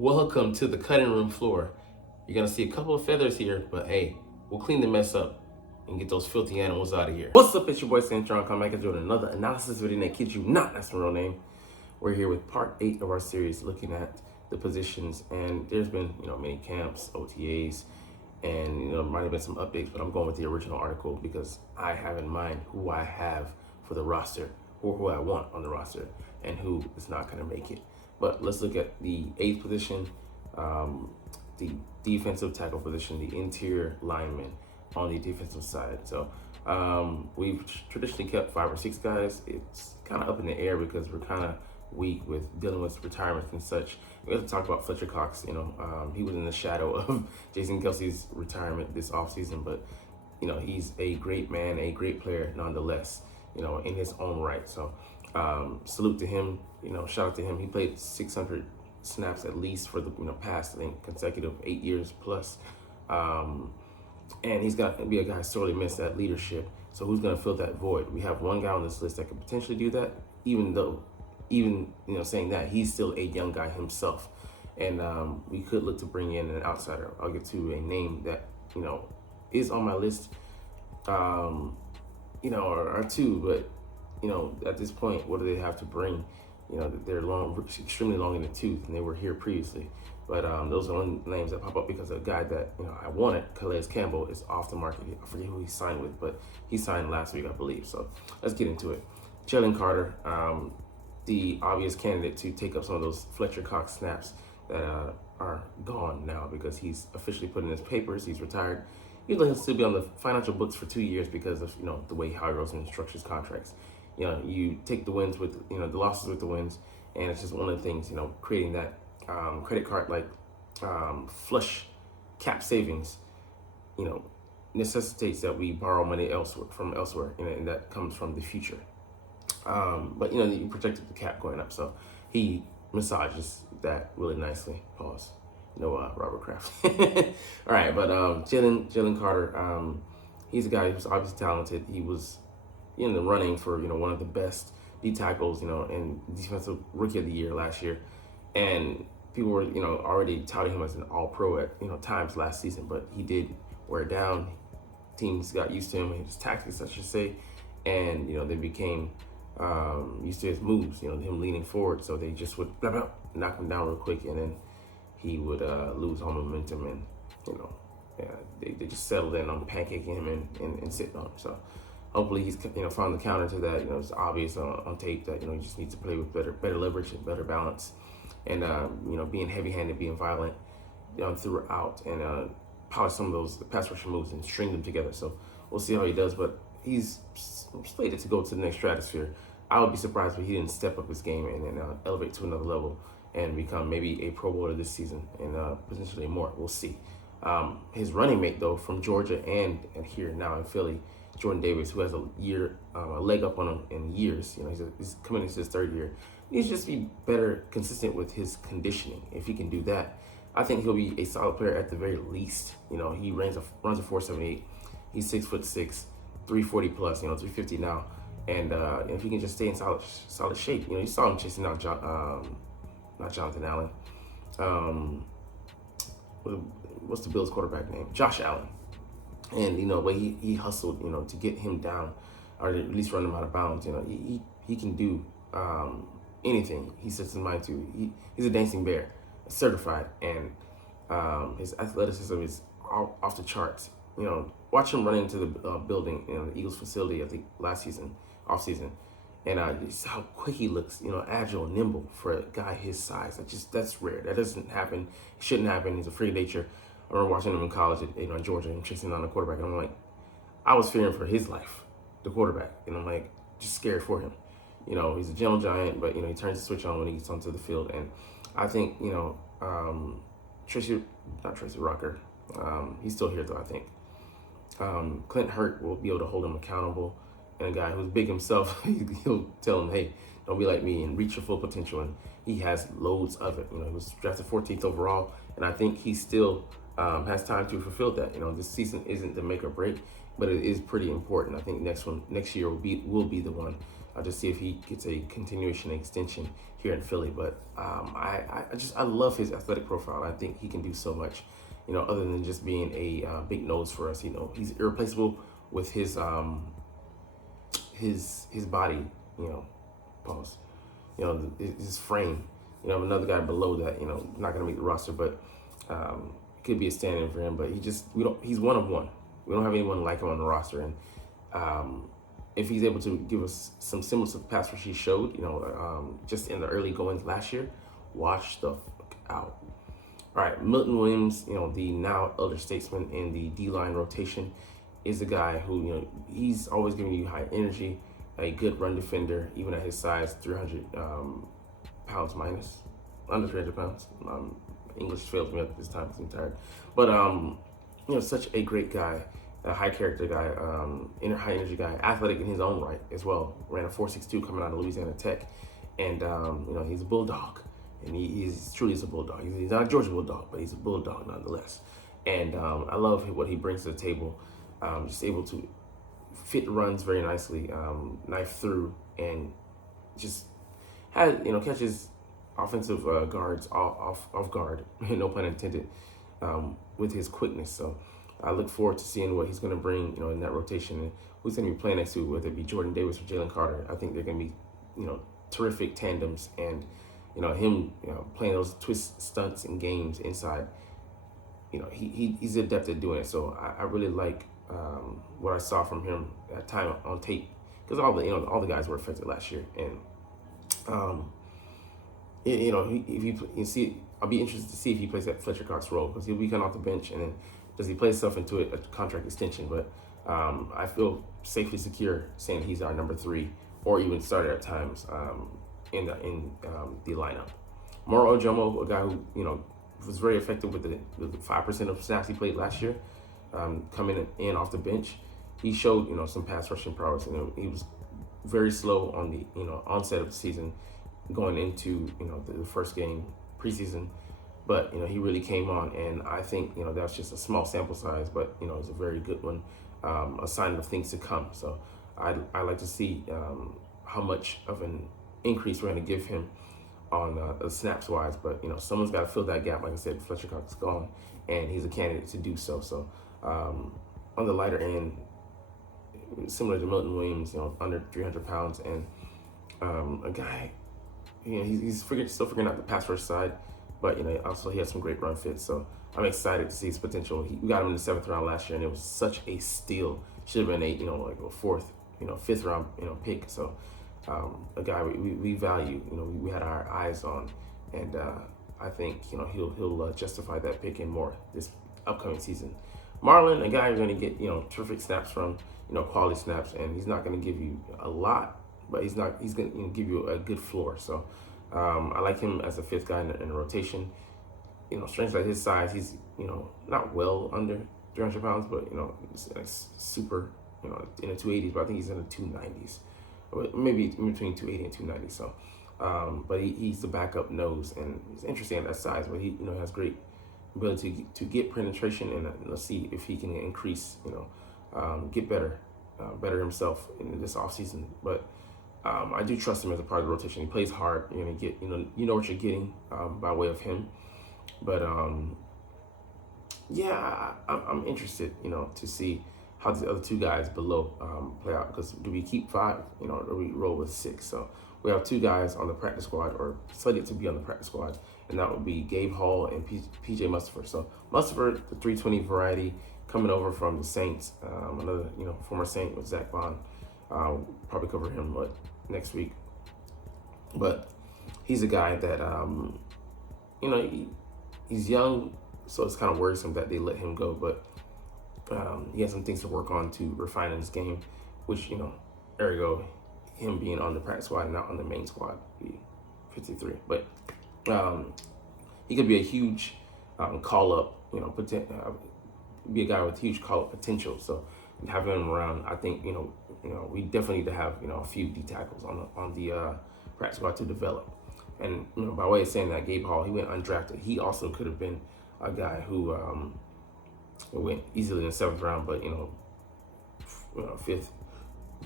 Welcome to the cutting room floor. You're gonna see a couple of feathers here, but hey, we'll clean the mess up and get those filthy animals out of here. What's up, it's your boy Cintron, coming back at you with another analysis video that kids you not, that's my real name. We're here with part 8 of our series looking at the positions, and there's been, many camps, OTAs, and might have been some updates, but I'm going with the original article because I have in mind who I have for the roster, or who I want on the roster, and who is not gonna make it. But let's look at the 8th position, the defensive tackle position, the interior lineman on the defensive side. So we've traditionally kept 5 or 6 guys. It's kind of up in the air because we're kind of weak with dealing with retirements and such. We have to talk about Fletcher Cox. He was in the shadow of Jason Kelsey's retirement this offseason, but he's a great man, a great player nonetheless, in his own right. So salute to him, shout out to him. He played 600 snaps at least for the past, I think, consecutive 8 years plus. And he's got to be a guy sorely missed that leadership. So who's going to fill that void? We have one guy on this list that could potentially do that, even saying that, he's still a young guy himself. And we could look to bring in an outsider. I'll get to a name that, is on my list, or two, but at this point, what do they have to bring? They're extremely long in the tooth, and they were here previously. But those are only names that pop up because a guy that I wanted, Calais Campbell, is off the market. I forget who he signed with, but he signed last week, I believe. So let's get into it. Jalen Carter, the obvious candidate to take up some of those Fletcher Cox snaps that are gone now because he's officially put in his papers. He's retired. Even though he'll still be on the financial books for 2 years because of the way Howie Roseman structures contracts. You take the wins with the losses with the wins, and it's just one of the things, creating that credit card like flush cap savings, necessitates that we borrow money elsewhere, and that comes from the future. But you projected the cap going up, so he massages that really nicely. Pause. No, Robert Kraft. All right, but Jalen Carter, he's a guy who's obviously talented. He was in the running for one of the best D tackles, and defensive rookie of the year last year, and people were already touting him as an all-pro at times last season, but he did wear down. Teams got used to him and his tactics, I should say, and they became used to his moves, him leaning forward, so they just would blah, blah, knock him down real quick, and then he would lose all momentum, and they just settled in on pancaking him and sitting on him. So hopefully he's found the counter to that. It's obvious on tape that he just needs to play with better leverage and better balance, and being heavy-handed, being violent throughout, and polish some of those pass rushing moves and string them together. So we'll see how he does, but he's slated to go to the next stratosphere. I would be surprised if he didn't step up his game and elevate to another level and become maybe a Pro Bowler this season and potentially more. We'll see. His running mate, though, from Georgia and here now in Philly, Jordan Davis, who has a leg up on him in years. He's coming into his 3rd year. He needs to just be better, consistent with his conditioning. If he can do that, I think he'll be a solid player at the very least. He runs a 4.78. He's 6'6", 340 plus. 350 now. And if he can just stay in solid shape, you saw him chasing out not Jonathan Allen. What's the Bills quarterback name? Josh Allen. And the way he hustled, to get him down, or at least run him out of bounds. He can do anything he sets his mind to. He's a dancing bear, certified, and his athleticism is off the charts. Watch him run into the building, the Eagles facility, I think last season, off season, and just how quick he looks. Agile, nimble for a guy his size. That's rare. That doesn't happen. It shouldn't happen. He's a freak of nature. I remember watching him in college at in Georgia and chasing down the quarterback, and I'm like, I was fearing for his life, the quarterback, and I'm like, just scared for him. He's a gentle giant, but he turns the switch on when he gets onto the field, and I think Tracy Rocker, he's still here though. I think Clint Hurt will be able to hold him accountable, and a guy who's big himself, he'll tell him, hey, don't be like me and reach your full potential, and he has loads of it. He was drafted 14th overall, and I think he still has time to fulfill that. This season isn't the make or break, but it is pretty important. I think next year will be the one I'll just see if he gets a continuation extension here in Philly. But I love his athletic profile. I think he can do so much, other than just being a big nose for us. He's irreplaceable with his body. Pause. His frame. Another guy below that. Not gonna make the roster, but could be a stand-in for him. But he's one of one. We don't have anyone like him on the roster, and if he's able to give us some semblance of pass rush he showed, just in the early goings last year, watch the fuck out. All right, Milton Williams, the now elder statesman in the D-line rotation, is a guy who, he's always giving you high energy, a good run defender, even at his size, 300 pounds minus, under 300 pounds. English fails me at this time because I'm tired. But, such a great guy, a high character guy, high energy guy, athletic in his own right as well. Ran a 4.62 coming out of Louisiana Tech. And, he's a bulldog. And he's truly is a bulldog. He's not a Georgia bulldog, but he's a bulldog nonetheless. And I love what he brings to the table. Just able to fit runs very nicely, knife through, and just catches offensive guards off guard, no pun intended, with his quickness. So I look forward to seeing what he's going to bring, in that rotation, and who's going to be playing next to, whether it be Jordan Davis or Jalen Carter. I think they're going to be, terrific tandems, and him, playing those twist stunts and games inside. He's adept at doing it. So I really like what I saw from him at time on tape, because all the guys were affected last year, and if you see, I'll be interested to see if he plays that Fletcher Cox role, because he'll be coming off the bench, and then does he play himself into a contract extension? But I feel safely secure saying he's our number 3, or even started at times in the lineup. Moro Ojomo, a guy who was very effective with the 5% of snaps he played last year, coming in off the bench. He showed some pass rushing prowess, and he was very slow on the onset of the season, going into the first game preseason. But he really came on, and I think that's just a small sample size, but it's a very good one, a sign of things to come. So I like to see how much of an increase we're going to give him on snaps wise. But someone's got to fill that gap. Like I said, Fletcher Cox is gone, and he's a candidate to do so. So on the lighter end, similar to Milton Williams, under 300 pounds, and a guy, he's still figuring out the pass rush side, but also he has some great run fits. So I'm excited to see his potential. We got him in the 7th round last year, and it was such a steal. Should have been like a 4th, 5th round, pick. So a guy we value, we had our eyes on, and I think he'll justify that pick and more this upcoming season. Marlon, a guy you're going to get terrific snaps from, quality snaps, and he's not going to give you a lot, but he's going to give you a good floor. So I like him as a 5th guy in the rotation. Strange like his size, he's not well under 300 pounds, but it's like super in the 280s, but I think he's in the 290s, or maybe in between 280 and 290. So but he's the backup nose, and it's interesting at that size, but he has great ability to get penetration, and let's see if he can increase, get better himself in this offseason. But I do trust him as a part of the rotation. He plays hard. You're gonna get, you know what you're getting by way of him. But yeah, I'm interested, to see how the other 2 guys below play out. Because do we keep 5, or do we roll with 6? So we have 2 guys on the practice squad, or slated to be on the practice squad, and that would be Gabe Hall and PJ Mustipher. So Mustipher, the 320 variety, coming over from the Saints. Another, former Saint with Zach Bond. Probably cover him next week. But he's a guy that he's young, so it's kind of worrisome that they let him go. But he has some things to work on to refine in his game, which ergo him being on the practice squad and not on the main squad, be 53. But he could be a huge call up, be a guy with huge call up potential. So having him around, I think we definitely need to have a few D tackles on the practice squad to develop. And by way of saying that, Gabe Hall, he went undrafted. He also could have been a guy who went easily in the 7th round, but 5th,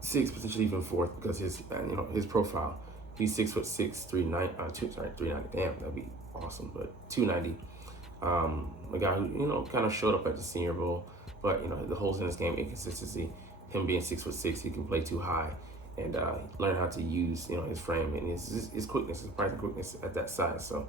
6, potentially even 4th, because his his profile. He's 6'6", 390. Damn, that'd be awesome. But 290. A guy who kind of showed up at the Senior Bowl, but the holes in his game, inconsistency. Him being 6'6", he can play too high, and learn how to use his frame and his quickness, his practical quickness at that size. So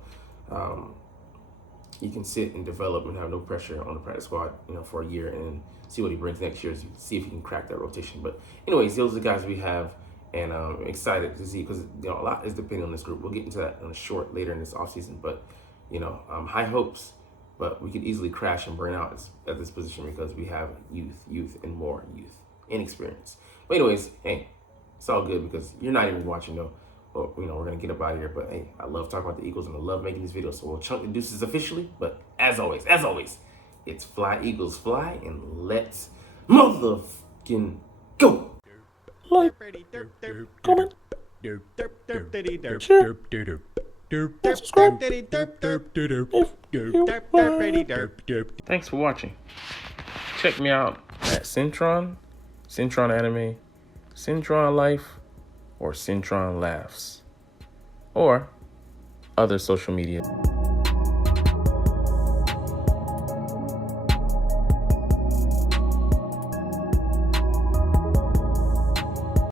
he can sit and develop and have no pressure on the practice squad, for a year, and see what he brings next year. See if he can crack that rotation. But anyways, those are the guys we have, and I'm excited to see, because a lot is depending on this group. We'll get into that on a short later in this offseason, but high hopes. But we could easily crash and burn out at this position, because we have youth, and more youth, inexperience. But anyways, hey, it's all good, because you're not even watching though. But we're gonna get up out of here. But hey, I love talking about the Eagles, and I love making these videos. So we'll chunk the deuces officially. But as always, it's fly Eagles fly, and let's motherfucking go. Like, comment, share, and subscribe if you like. Thanks for watching. Check me out at Cintron Anime, Cintron Life, or Cintron Laughs, or other social media.